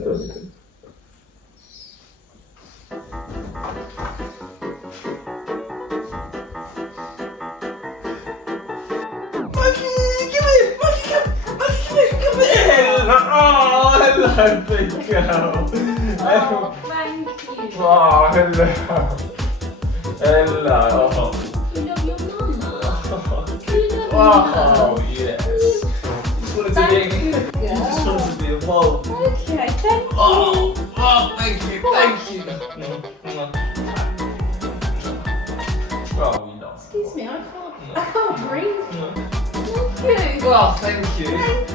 Hello, big girl. Oh, thank you. Oh, hello. Hello. You love your mum. Oh, yes. You just wanted to be, Thank you, you just wanted to be involved. Okay, thank you. Oh, thank you. Oh, you know. Excuse me, I can't breathe. No. Thank you. Oh, thank you. Thank